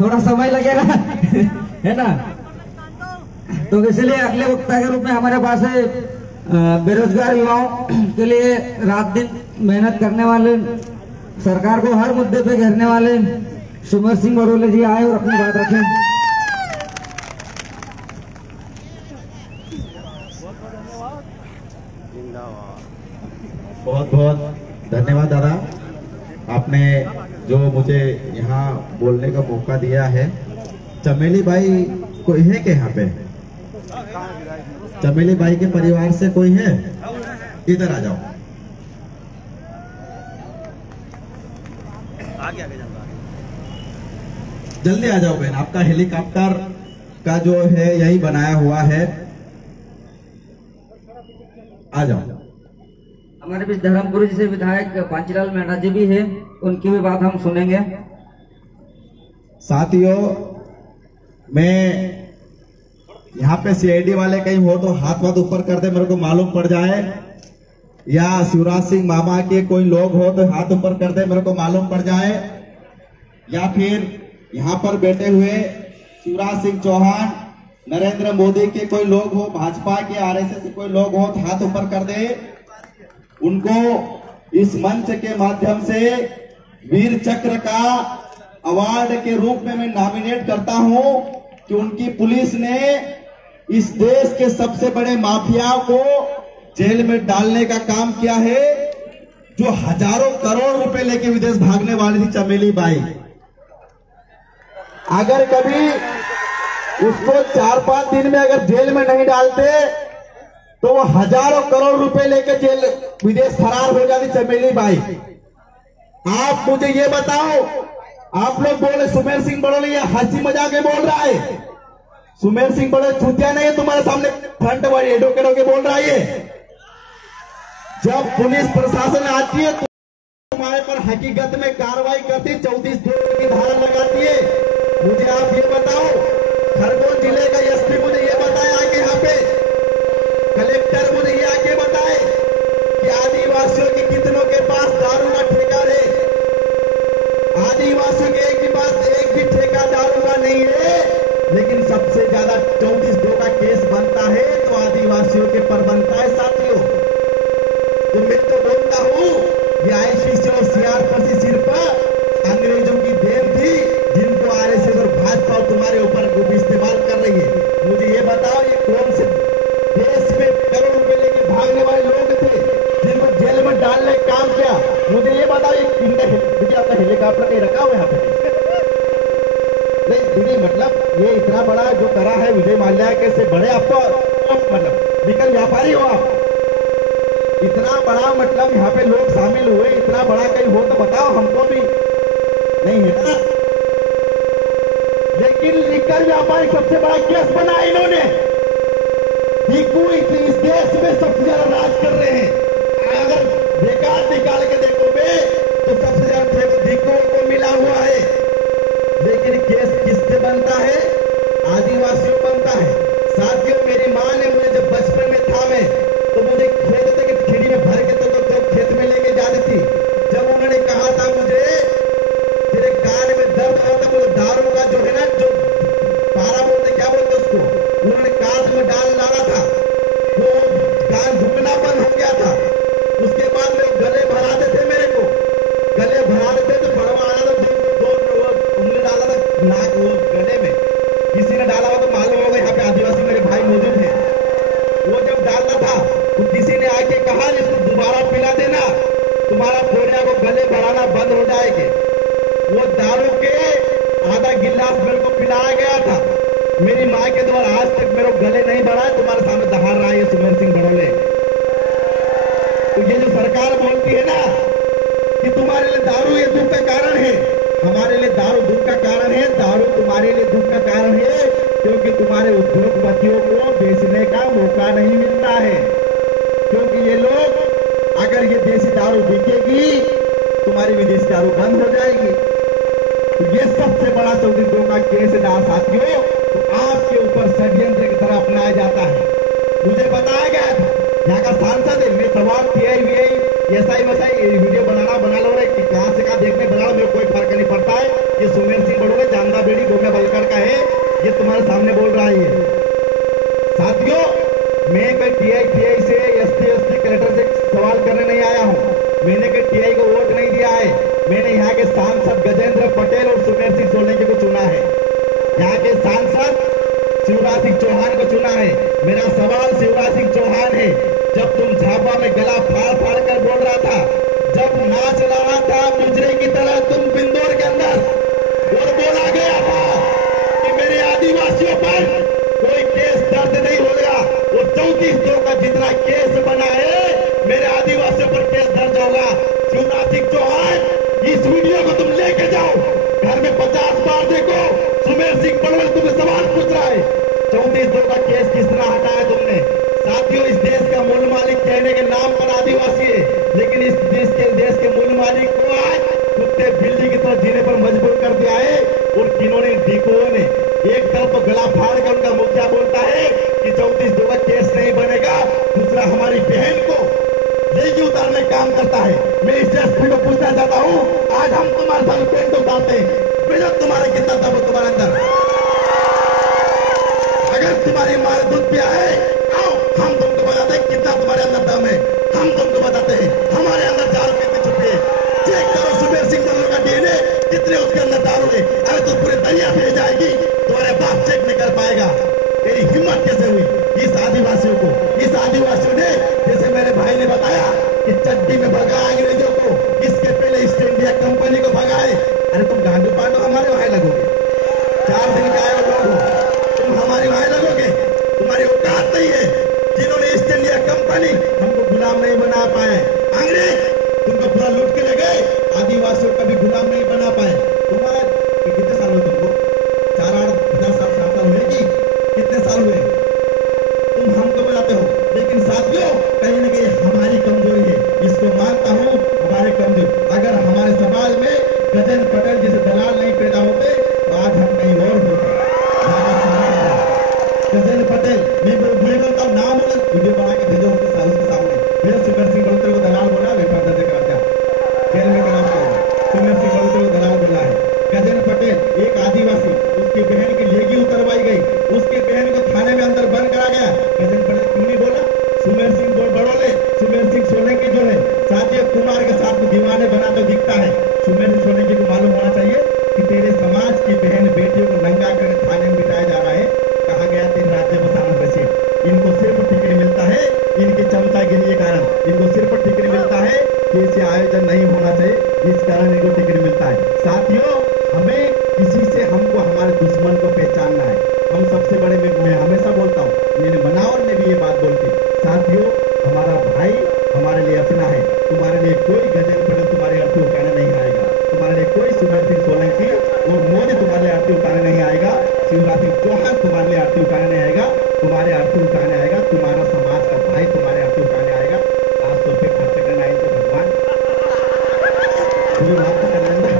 थोड़ा समय लगेगा है ना। तो इसलिए अगले वक्ता के रूप में हमारे पास है बेरोजगार युवाओं के लिए रात दिन मेहनत करने वाले, सरकार को हर मुद्दे पे घेरने वाले सुमेर सिंह बड़ोले जी आए और अपनी बात रखें। बहुत बहुत धन्यवाद दादा, आपने जो मुझे यहाँ बोलने का मौका दिया है। चमेली भाई कोई है क्या यहाँ पे? चमेली भाई के परिवार से कोई है? इधर आ जाओ। आगे आगे जल्दी आ जाओ बहन, आपका हेलीकॉप्टर का जो है यही बनाया हुआ है, आ जाओ। हमारे बीच धर्मपुरी जी से विधायक पांचीलाल मेहरा जी भी है, उनकी भी बात हम सुनेंगे। साथियों, मैं यहाँ पे सीआईडी वाले कहीं हो तो हाथ वाथ ऊपर कर दे, मेरे को मालूम पड़ जाए। या शिवराज सिंह मामा के कोई लोग हो तो हाथ ऊपर कर दे, मेरे को मालूम पड़ जाए। या फिर यहाँ पर बैठे हुए शिवराज सिंह चौहान, नरेंद्र मोदी के कोई लोग हो, भाजपा के आरएसएस के कोई लोग हो तो हाथ ऊपर कर दे। उनको इस मंच के माध्यम से वीर चक्र का अवार्ड के रूप में मैं नॉमिनेट करता हूं कि उनकी पुलिस ने इस देश के सबसे बड़े माफिया को जेल में डालने का काम किया है, जो हजारों करोड़ रुपए लेके विदेश भागने वाली थी चमेली बाई। अगर कभी उसको 4-5 दिन में अगर जेल में नहीं डालते तो वो हजारों करोड़ रुपए लेकर जेल विदेश फरार हो जाती चमेली बाई। आप मुझे ये बताओ, आप लोग बोले सुमेर सिंह बड़ोले ये हंसी मजाक में बोल रहा है। सुमेर सिंह बड़ोले छूतिया नहीं है, तुम्हारे सामने फ्रंट वाली एडवोकेट होके बोल रहा है। जब पुलिस प्रशासन आती है तो तुम्हारे पर हकीकत में कार्रवाई करती, 34 की धारा लगाती है। मुझे आप ये बताओ, खरगोन जिले का एसपी मुझे ये बताया कि यहाँ पे कलेक्टर मुझे ये आके बताए कि आदिवासियों के कितनों के पास दारू का ठेका है। आदिवासियों के एक भी ठेका दारू का नहीं है, लेकिन सबसे ज्यादा 34(2) का केस बनता है तो आदिवासियों के पर बनता है। साथियों, तो मैं तो बोलता हूं ये आईसीसी और सीआरपीसी सिर्फ अंग्रेजों की देन थी, जिनको आरएसएस और भाजपा और तुम्हारे ऊपर इस्तेमाल कर रही है। मुझे ये बताओ, ये कौन से देश में करोड़ रुपए लेके भागने वाले लोग थे जिनको जेल में डालने का काम किया? मुझे ये बताओ, ये आपका हेलीकॉप्टर कहीं रखा हुआ यहाँ पे? नहीं दीदी, मतलब ये इतना बड़ा जो करा है विजय माल्या के से बड़े, आप तो मतलब निकल व्यापारी हो आप। इतना बड़ा मतलब यहाँ पे लोग शामिल हुए, इतना बड़ा कहीं हो तो बताओ हमको भी। नहीं है ना? लेकिन निकल व्यापारी सबसे बड़ा केस बना इन्होंने। दीकू इस देश में सबसे ज्यादा राज कर रहे हैं। अगर बेकार निकाल के देखोगे तो सबसे ज्यादा दीकू को मिला हुआ है। लेकिन केस किससे बनता है? आदिवासियों बनता है। साथियों, मेरी माँ ने मुझे जब बचपन में था मैं, तो मुझे खेत के खिड़ी में भर के तो खेत में लेके जाती थी। जब उन्होंने कहा था मुझे तेरे कान में दर्द होता, मुझे दारू का जो है ना, जो पारा बोलते, क्या बोलते उसको, उन्होंने कान में डाला था, वो कान झुकना बंद हो गया था। उसके बाद में गले भराते थे मेरे को, गले भराते थे तो बड़वा आया था, दो उंगली डाला था नाक वो गले में। किसी ने डाला हुआ तो मालूम होगा, यहाँ पे आदिवासी मेरे भाई मौजूद है। वो जब डालता था तो किसी ने आके कहा इसको दोबारा पिला देना, तुम्हारा फोड़िया को गले भराना बंद हो जाएगी। वो दारू के आधा गिलास मेरे को पिलाया गया था। मेरी माँ के द्वारा आज तक मेरे गले नहीं भरा है। तुम्हारे सामने दहाड़ रहा है सुमेर सिंह बड़ोले। तो ये जो सरकार बोलती है ना कि तुम्हारे लिए दारू ये दुख का कारण है, हमारे लिए दारू दुख का कारण है। दारू तुम्हारे लिए दुख का कारण है क्योंकि तुम्हारे उद्योगपतियों को बेचने का मौका नहीं मिलता है। क्योंकि ये लोग, अगर ये देसी दारू बिकेगी तुम्हारी विदेशी दारू बंद हो जाएगी। तो ये सबसे बड़ा 34(2) का केस है साथियों। तो आपके ऊपर षड्यंत्र की तरह अपनाया जाता है। मुझे बताया गया था, यहाँ का सांसद है, मैं सवाल एसआई वीडियो बना लो रे कि कहाँ से कहाँ देखने बना लो, मेरे कोई फर्क नहीं पड़ता है। ये सुमेर सिंह बड़ोले, चांदा बेड़ी ये तुम्हारे सामने बोल रहा है ये। साथियों, मैं कोई टीआई से एसटी कलेक्टर से सवाल करने नहीं आया हूँ। मैंने कोई टीआई को वोट नहीं दिया है। मैंने यहाँ के सांसद गजेंद्र पटेल और सुमेर सिंह सोलंकी को चुना है। यहाँ के सांसद शिवराज सिंह चौहान को चुना है। मेरा सवाल शिवराज सिंह चौहान है, जब तुम झापा में गला फाड़ फाड़ कर बोल रहा था, जब नाच रहा था मुजरे की तरह तुम बिंदौर के अंदर, और बोला गया था कि मेरे आदिवासियों पर कोई केस दर्ज नहीं होगा, वो 34 का जितना केस बना है मेरे आदिवासियों पर केस दर्ज होगा। शिवराज सिंह चौहान, इस वीडियो को तुम लेके जाओ, घर में 50 बार देखो। सुमेर सिंह पटेल तुम्हें सवाल पूछ रहा है, 34 का केस किस तरह हटाया तुमने? साथियों, इस देश का मूल मालिक कहने के नाम पर आदिवासी है, लेकिन इस देश के मूल मालिक को आज कुत्ते बिल्ली की तरह जीने पर मजबूर कर दिया है। और किन्होंने डीकोओ ने एक तरफ तो गला फाड़ कर उनका मुखिया बोलता है कि 34 का केस नहीं बनेगा, दूसरा हमारी बहन को लेगी उतारने काम करता है। मैं इस एसपी को पूछना चाहता हूँ, आज हम तुम्हारे साथ पेंट उतारते हैं, तुम्हारे कितना दम है तुम्हारे अंदर? अगर तुम्हारी माँ ने दूध पिया है, आओ हम तुमको बताते हैं कितना तुम्हारे अंदर दम है। हम तुमको बताते हैं हमारे अंदर दारू कितनी छुपी है। चेक करो सुमेर सिंह का डीएनए, कितने उसके अंदर दारू है। अगर तुम पूरे दरिया में जाएगी तुम्हारे बाप चेक नहीं कर पाएगा। तेरी हिम्मत कैसे हुई इस आदिवासियों ने, जैसे मेरे भाई ने बताया कि चड्डी में भगाया अंग्रेजों को, इसके पहले ईस्ट इंडिया कंपनी को भगाए। अरे तुम गांडू पांडू हमारे वहां लगोगे, 4 दिन का आए लोग हो, तुम हमारे वहां लगोगे? तुम्हारी औकात नहीं है। जिन्होंने ईस्ट इंडिया कंपनी हमको गुलाम नहीं बना पाए, अंग्रेज तुमको पूरा लूट के ले गए, आदिवासियों का भी गुलाम नहीं बना पाए। तुम्हारे कितने साल हुए तुमको? 4 8 50 साल 60 साल हुए कि कितने साल हुए? तुम हमको बताते हो, लेकिन साथियों कहीं ना कहीं हमारी कमजोरी है, इसको मानता हूँ, हमारे कमजोरी। अगर हमारे समाज में गजेंद्र पटेल जैसे दलाल नहीं पैदा होते तो आज हम कहीं और होते। गजेंद्र पटेल, मैं बोलता हूँ, नाम बोला, वीडियो बना के भेजो उसके सामने, भेजो। सुमेर सिंह बलूते को दलाल बोला, वेपर दर्ज करा दिया, जेल में करा दिया। सुमेर सिंह बलूते को दलाल बोला है। गजेंद्र पटेल एक आदिवासी, उसकी बहन की लेगी उतरवाई गई, उसके बहन को थाने में अंदर बंद करा गया। गजेंद्र पटेल क्यों नहीं बोला? सुमेर सिंह बड़ोले, सुमेर सिंह सोलंकी जो है साजिद कुमार के साथ दीवाने बनाते दिखता है। सुमेर सिंह सोलंकी को मालूम होना चाहिए कि तेरे समाज की बहन बेटियों को नंगा करके थाने में बिठाया जा रहा है। कहा गया तेरे राज्य में सामने रसीद। इनको सिर्फ टिकट मिलता है, इनकी चमचागिरी के कारण इनको सिर्फ टिकट मिलता है कि इसे आयोजन नहीं होना चाहिए, इस कारण इनको टिकट मिलता है। साथियों, हमें किसी से हमको हमारे दुश्मन को पहचानना है। हम सबसे बड़े, मैं हमेशा बोलता हूँ, मैंने मनावर ने भी ये बात बोलती, साथियों हमारा भाई हमारे लिए अपना है। तुम्हारे लिए कोई गजेंद्र पटेल तुम्हारी अर्थी उठाने नहीं आएगा, तुम्हारे लिए कोई सुमेर सिंह सोलंकी और मोदी तुम्हारे लिए अर्थी उठाने नहीं आएगा, शिवराज सिंह चौहान तुम्हारे लिए अर्थी उठाने नहीं आएगा। तुम्हारे अर्थी उठाने आएगा तुम्हारा समाज का भाई, तुम्हारे अर्थी उठाने आएगा। 700 रुपये खर्च करना आए तो भगवान पूरी बात कर लेना,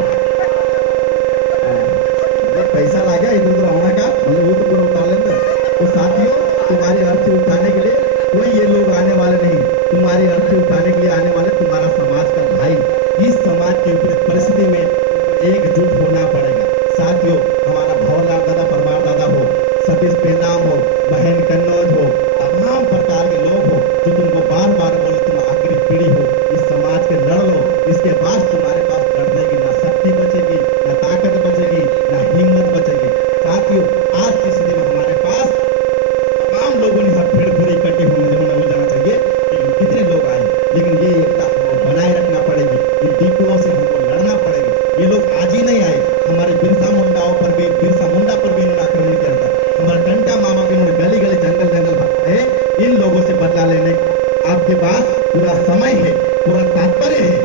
पैसा ला गया इधर उधर आना का, मतलब वो तो पूरा उतार लेते। तो साथियों, तुम्हारी अर्थी उठाने के लिए कोई ये लोग आने वाले नहीं, तुम्हारी अर्थी उठाने के लिए आने वाले तुम्हारा समाज का भाई। इस समाज की परिस्थिति में एकजुट होना पड़ेगा। साथियों, हमारा भवरलाल दादा, परमार दादा हो, सतीश पेनाम हो, बहन कन्नौज हो, तमाम प्रकार के लोग हो जो तुमको बार बार बोले तुम आखिरी पीढ़ी हो, इस समाज के लड़ लो। इसके बाद तुम्हारे पास लड़ने की ना शक्ति बचेगी, ना ताकत बचेगी, ना हिम्मत बचेगी। साथियों, आज की स्थिति में हमारे पास तमाम लोगों ने हाथ भीड़ भरी इकट्ठे होना हो जाना चाहिए कि कितने लोग आए, लेकिन ये एकता बनाए रखना पड़ेगी। इन डीपीओ से हमको लड़ना पड़ेगा। ये लोग आज ही नहीं आए, हमारे बिरसा मुंडा पर भी इन्होंने आक्रमण किया था, हमारे टंटा मामा भी इन्होंने गली गली जंगल भागे। इन लोगों से बदला लेने आपके पास पूरा समय है, पूरा तात्पर्य है,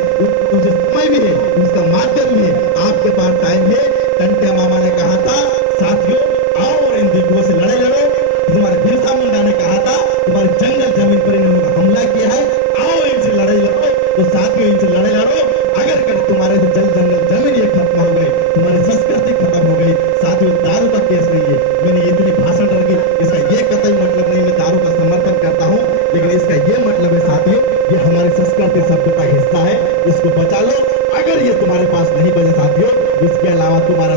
उस समय भी है, उसका माध्यम भी है, आपके पास टाइम है। टंटा मामा ने कहा था, साथियों आओ और इन डीपीओ से लड़ाई लड़ो। तुम्हारे बिरसा मुंडा ने कहा था, तुम्हारे जंगल जमीन पर इन्होंने हमला किया है, आओ इनसे लड़ाई लड़ो। तो साथियों, इनसे लड़ाई लड़ो। अगर तुम्हारे से जंगल जमीन ये खत्म हो गई, तुम्हारी संस्कृति खत्म हो गई। साथियों, दारू का केस नहीं है, मैंने इतनी भाषण रखी, इसका ये कतई मतलब नहीं मैं दारू का समर्थन करता हूँ, लेकिन इसका ये मतलब है साथियों, ये हमारी संस्कृति सभ्यता का हिस्सा है, इसको बचा लो। अगर ये तुम्हारे पास नहीं बचे साथियों, इसके अलावा तुम्हारा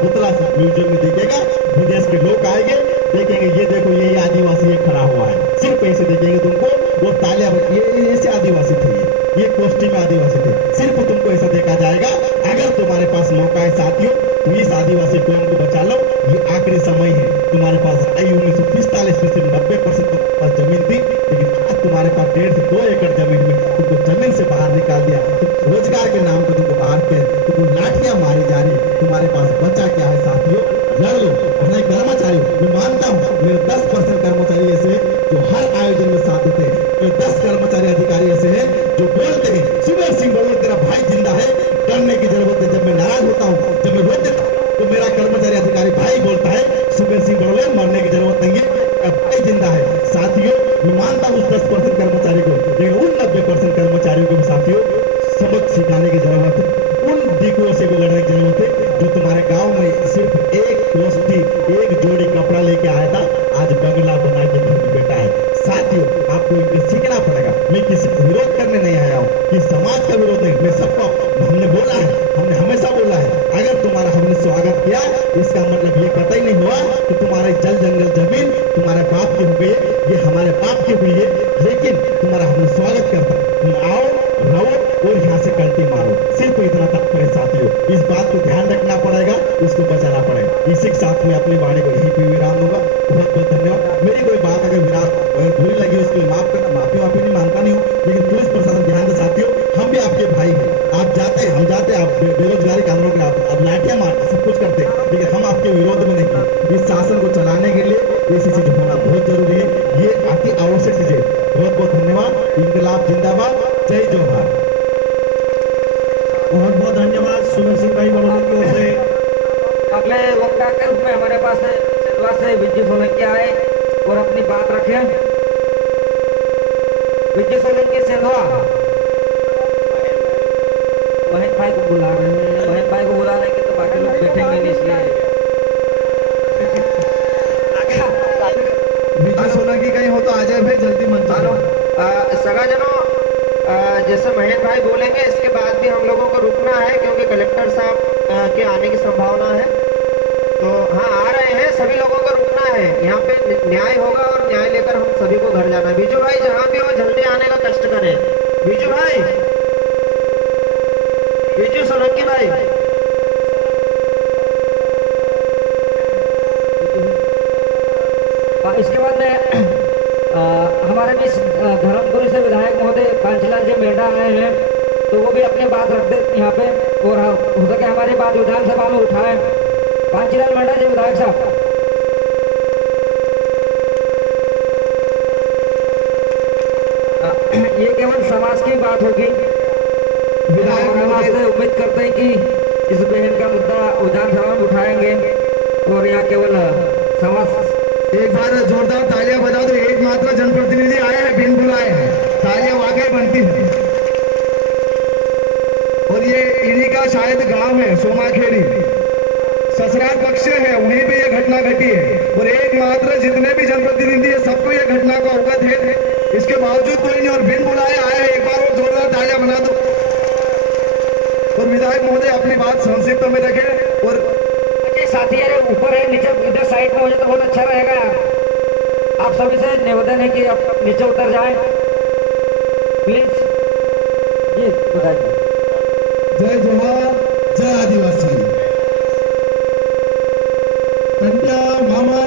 पुतला म्यूजियम में दिखेगा, विदेश के लोग आएंगे, देखेंगे ये देखो यही आदिवासी ये खड़ा हुआ है, सिर्फ ऐसे देखेंगे तुमको, वो तालियां ये ऐसे आदिवासी थे, ये गोष्ठी में आदिवासी थे, सिर्फ तुमको ऐसा देखा जाएगा। अगर तुम्हारे पास मौका है साथियों, तो इस आदिवासी कौम को बचा लो, ये आखिरी समय है तुम्हारे पास। 1945 में सिर्फ 90% पास जमीन थी, लेकिन आज तुम्हारे पास 1.5 से 2 एकड़ जमीन में तुमको जमीन से बाहर निकाल दिया, तो रोजगार के नाम पर तुमको बाहर किया, तुमको लाठियां मारी जा रही, तुम्हारे पास बचा क्या है साथियों? लड़ लो। अपने कर्मचारी, मैं मानता हूँ मेरे 10% कर्मचारी ऐसे हैं जो हर आयोजन में साथ देते हैं, मेरे 10 कर्मचारी अधिकारी ऐसे हैं जो बोलते हैं सुबह सिंह बड़ोल तेरा भाई जिंदा है, डरने की जरूरत है। जब मैं नाराज होता हूँ, जब मैं रो देता हूँ, तो मेरा कर्मचारी अधिकारी भाई बोलता है सुबह सिंह बड़ोल मरने की जरूरत नहीं है, भाई जिंदा है। साथियों मैं मानता हूँ उस 10% कर्मचारी को, लेकिन उन 90% कर्मचारियों को भी साथियों सबक सिखाने की जरूरत है, उन डिकुओं से भी लड़ने की जरूरत है जो तुम्हारे गांव में सिर्फ एक गोष्ठी एक जोड़ी कपड़ा लेके आया था, आज बंगला बना के घर में बैठा है। साथियों आपको इनसे सीखना पड़ेगा। मैं किसी को विरोध करने नहीं आया हूँ, कि समाज का विरोध नहीं, मैं सबको हमने बोला है, हमने हमेशा बोला है, अगर तुम्हारा हमने स्वागत किया इसका मतलब ये पता ही नहीं हुआ कि तुम्हारे जल जंगल जमीन तुम्हारे बाप की हो गई है, ये हमारे बाप की हुई है, लेकिन तुम्हारा हमने स्वागत करता है, तुम आओ रहो और यहाँ से कल्टी मारो, सिर्फ इतना तात्पर्य साथियों। इस बात को ध्यान रखना पड़ेगा, उसको बचाना पड़ेगा। इसी के साथ में अपनी वाणी को यहीं पे विराम दूंगा। बहुत बहुत धन्यवाद। मेरी कोई बात अगर बुरी लगी उसके लिए माफ करना, माफी नहीं मांगता नहीं हूँ, लेकिन पुलिस प्रशासन ध्यान दे साथियों, हम भी आपके भाई हैं, आप जाते हैं हम जाते हैं, आप बेरोजगारी कानूनों के आप लाठियां मारते सब कुछ करते हैं, लेकिन हम आपके विरोध में नहीं। इस शासन को चलाने के लिए ऐसी चीज होना बहुत जरूरी है, ये अति आवश्यक चीज है। बहुत बहुत धन्यवाद। इनकलाब जिंदाबाद, जय जोहार। बहुत बहुत धन्यवाद सुमेर सिंह भाई बड़ौदा की ओर से। अगले वक्ता के रूप में हमारे पास सेंधवा से विजय सोलंकी आए और अपनी बात रखें। विजय सोलंकी सेंधवा। महेश भाई को बुला रहे हैं, महेश भाई को बुला रहे हैं कि तो बाकी लोग बैठेंगे नहीं, इसलिए विजय सोलंकी कहीं हो तो आ जाए भाई जल्दी मंच पे। सगाजनों, जैसे महेश भाई बोलेंगे इसके बाद भी हम लोगों को रुकना है, क्योंकि कलेक्टर साहब के आने की संभावना है। तो हाँ आ रहे हैं, सभी लोगों को रुकना है, यहाँ पे न्याय होगा और न्याय लेकर हम सभी को घर जाना है। बीजू भाई जहाँ भी हो जल्दी आने का कष्ट करें। बीजू भाई, बीजू सोलंकी भाई, इसके बाद में हमारे बीच धर्मपुरी से विधायक महोदय कांचीलाल जी मेढा आए हैं, तो वो भी अपनी बात रख दे यहाँ पे, और हो सके हमारी बात विधानसभा में उठाएं। कांचीलाल मेढा जी विधायक साहब। ये केवल समाज की बात होगी, विधायक से उम्मीद करते हैं कि इस बहन का मुद्दा विधानसभा में उठाएंगे, और यहाँ केवल समाज। एक बार जोरदार तालियां बजा दो। एकमात्र जनप्रतिनिधि आए हैं बिन बुलाए हैं, तालियां वाकई बनती है। और ये इन्हीं का शायद गांव है सोमाखेड़ी, ससुराल पक्ष है, वहीं पे ये घटना घटी है। और एकमात्र जितने भी जनप्रतिनिधि है सबको ये घटना का अवगत है, इसके बावजूद कोई नहीं, और बिन बुलाए आए हैं। एक बार और जोरदार तालियां बना दो। और विधायक महोदय अपनी बात संक्षिप्त में रखें। और साथी यार ऊपर है, नीचे इधर साइड में हो जाए तो बहुत अच्छा रहेगा। आप सभी से निवेदन है कि आप नीचे उतर जाएं प्लीज। जी बताइए। जय जोहार, जय आदिवासी। कंट्या मामा